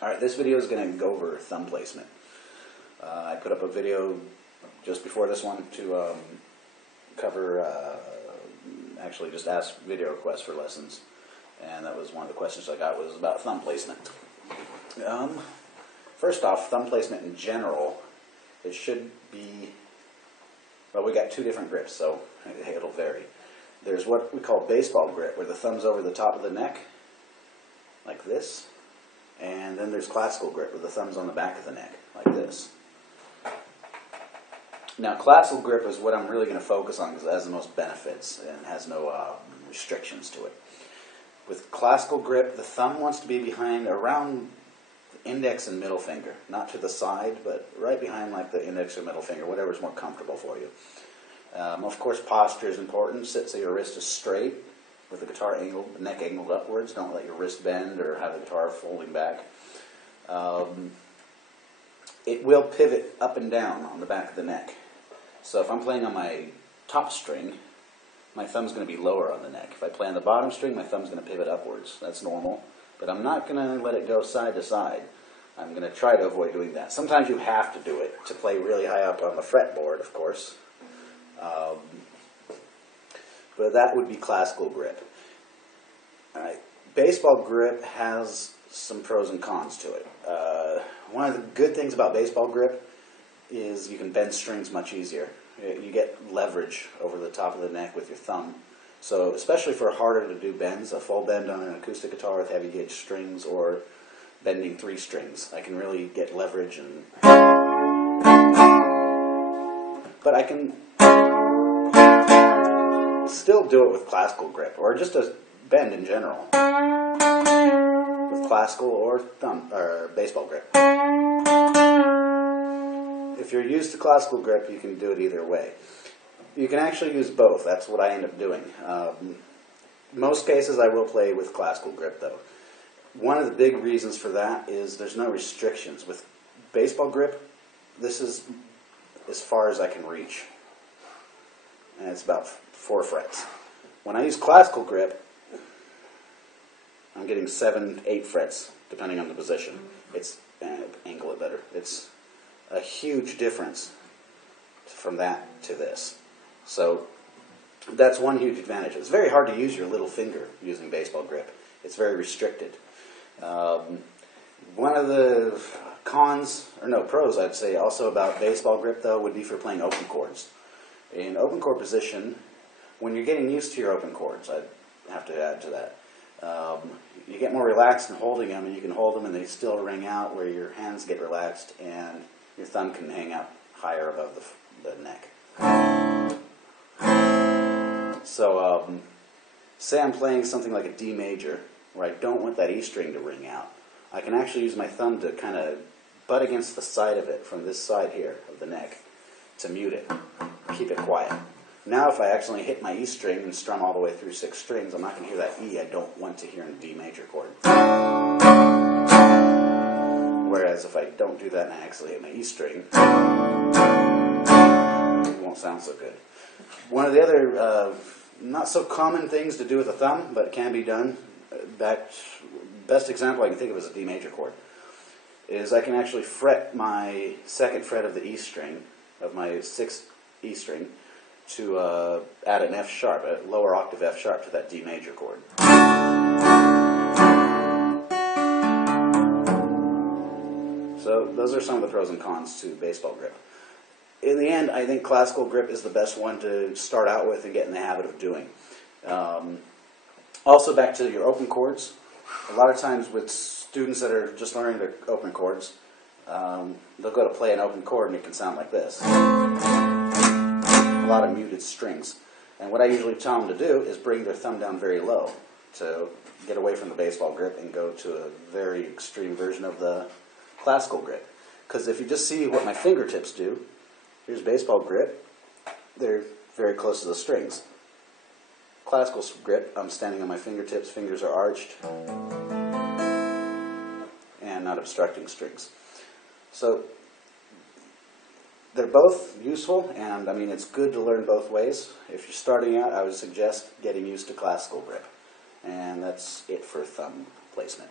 Alright, this video is going to go over thumb placement. I put up a video just before this one to cover, actually just ask video requests for lessons. And that was one of the questions I got was about thumb placement. First off, thumb placement in general, it should be, well, we got two different grips, so it'll vary. There's what we call baseball grip, where the thumb's over the top of the neck, like this. And then there's classical grip, where the thumb's on the back of the neck, like this. Now, classical grip is what I'm really going to focus on because it has the most benefits and has no restrictions to it. With classical grip, the thumb wants to be behind around the index and middle finger. Not to the side, but right behind like the index or middle finger, whatever's more comfortable for you. Of course, posture is important. Sit so your wrist is straight with the guitar angled, the neck angled upwards. Don't let your wrist bend or have the guitar folding back. It will pivot up and down on the back of the neck. So if I'm playing on my top string, my thumb's going to be lower on the neck. If I play on the bottom string, my thumb's going to pivot upwards. That's normal. But I'm not going to let it go side to side. I'm going to try to avoid doing that. Sometimes you have to do it to play really high up on the fretboard, of course. But that would be classical grip. All right. Baseball grip has some pros and cons to it. One of the good things about baseball grip is you can bend strings much easier. You get leverage over the top of the neck with your thumb. So especially for harder to do bends, a full bend on an acoustic guitar with heavy gauge strings or bending 3 strings, I can really get leverage. But I can still do it with classical grip, or just a bend in general, with classical or thumb or baseball grip. If you're used to classical grip, you can do it either way. You can actually use both. That's what I end up doing. Most cases I will play with classical grip, though. One of the big reasons for that is there's no restrictions. With baseball grip, this is as far as I can reach. And it's about 4 frets. When I use classical grip, I'm getting 7, 8 frets, depending on the position. It's, angle it better. It's a huge difference from that to this. So that's one huge advantage. It's very hard to use your little finger using baseball grip. It's very restricted. One of the pros I'd say also about baseball grip though would be for playing open chords. In open chord position, when you're getting used to your open chords, I'd have to add to that, you get more relaxed in holding them, and you can hold them and they still ring out where your hands get relaxed and your thumb can hang out higher above the neck. So, say I'm playing something like a D major, where I don't want that E string to ring out. I can actually use my thumb to kind of butt against the side of it from this side here of the neck to mute it, keep it quiet. Now if I accidentally hit my E string and strum all the way through 6 strings, I'm not going to hear that E I don't want to hear in a D major chord. Whereas if I don't do that and I accidentally hit my E string, it won't sound so good. One of the other not so common things to do with a thumb, but it can be done, best example I can think of is a D major chord, is I can actually fret my 2nd fret of the E string, of my 6th E string, to add an F sharp, a lower octave F sharp to that D major chord. So those are some of the pros and cons to baseball grip. In the end, I think classical grip is the best one to start out with and get in the habit of doing. Also, back to your open chords. A lot of times with students that are just learning their open chords, they'll go to play an open chord and it can sound like this. A lot of muted strings. And what I usually tell them to do is bring their thumb down very low to get away from the baseball grip and go to a very extreme version of the classical grip. Because if you just see what my fingertips do, here's baseball grip, they're very close to the strings. Classical grip, I'm standing on my fingertips, fingers are arched, and not obstructing strings. So they're both useful, and I mean it's good to learn both ways. If you're starting out, I would suggest getting used to classical grip. And that's it for thumb placement.